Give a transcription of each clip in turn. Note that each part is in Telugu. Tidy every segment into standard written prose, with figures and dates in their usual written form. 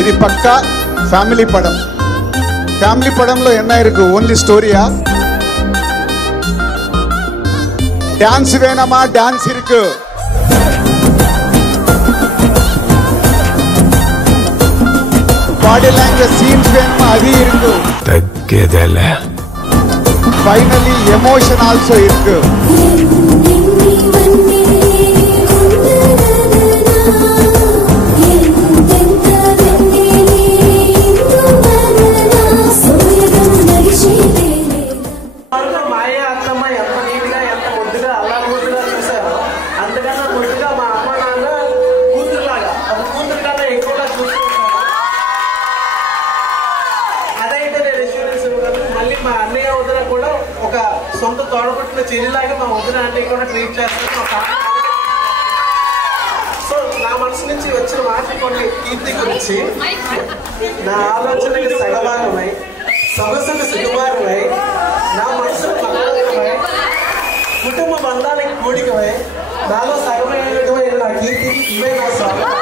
ఇది పక్కా ఫ్యామిలీ పడం. ఫ్యామిలీ పడంలో என்ன இருக்கு? ఓన్లీ స్టోరీயா? டான்ஸ் வேணுமா? டான்ஸ் இருக்கு. பாடி லாங்குவேஜ் சீன்ஸ் வேணுமா? அது இருக்கு. தக்கதல ஃபைனலி எமோஷன் ஆல்சோ இருக்கு. మా అన్నయ్య వదిన కూడా ఒక సొంత తోడబుట్టిన చెల్లిలాగా మా వదిన అంటే కూడా ట్రీట్ చేస్తాను. సో నా మనసు నుంచి వచ్చిన మాట కొన్ని కీర్తి గురించి నా ఆలోచనకి సగభాగమై సొగసుకు సుకుమారమై నా మనసు పదార్థమై కుటుంబ బంధానికి కూడికమై నాలో సగమైన నా కీర్తి ఇవే నా స్వాగతం.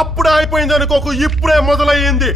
అప్పుడే అయిపోయింది అనుకోకు, ఇప్పుడే మొదలయ్యింది.